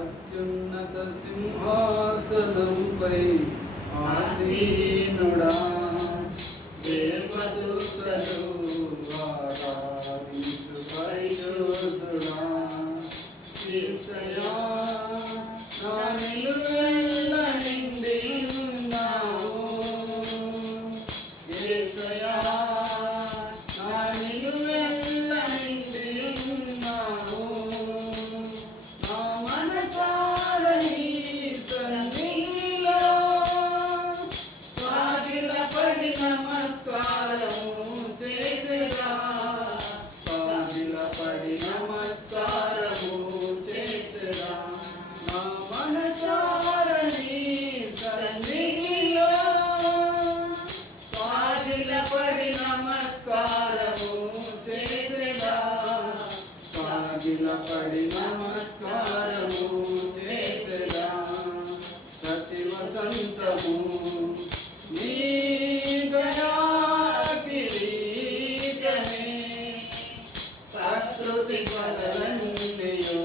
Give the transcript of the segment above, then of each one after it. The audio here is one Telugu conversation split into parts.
అత్యున్నత సింహాసనంపై ఆసీనుడా దేవదూతలు వారా నమస్కారము చేతుడా సాగిల పడి నమస్కారము చేతుడా ప్రతి వసంతము నీ గయాకిరీటమే ప్రకృతి పదలన్నయో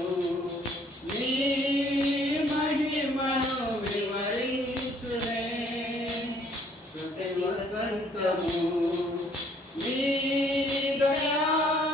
నీ మహిమను వివరించునే ప్రతి వసంతము 你的呀。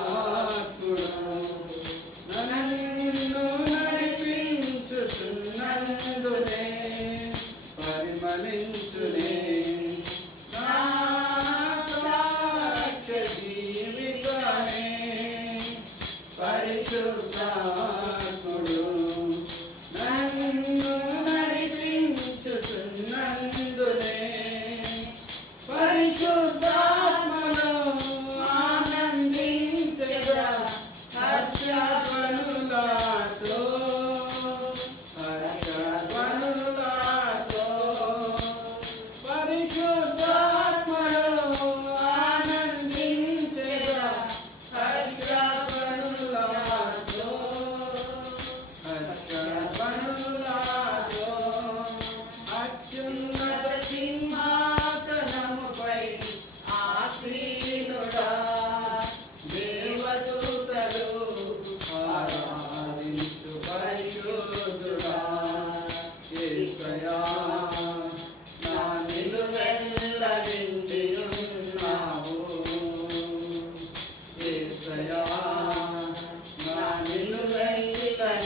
with.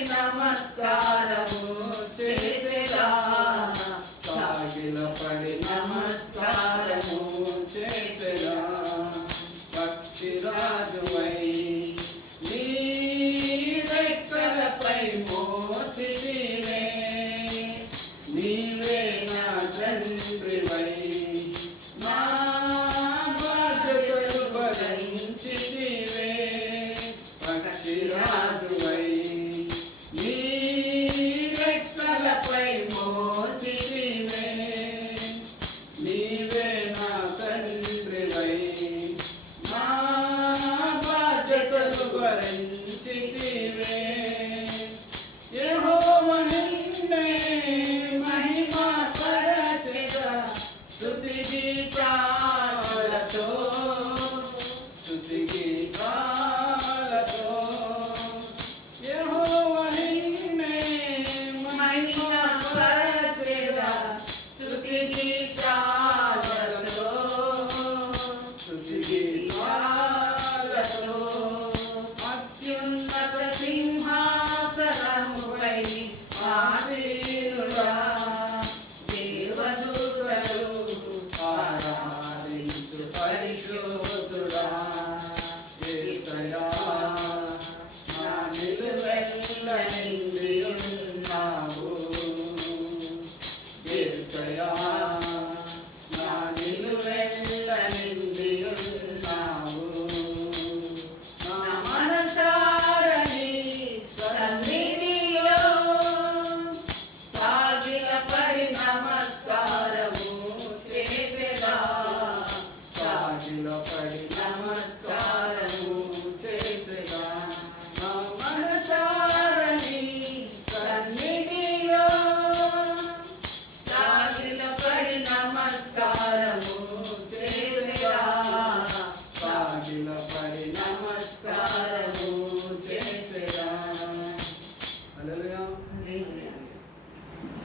నమస్కారము చేసిరా సాగిల పడి నమస్కారము చేసిరా పక్షిరాజువై నీ రెక్కలపై మోసినే నీవే నా తండ్రివై నా బాధలు భరించివే పక్షిరా day.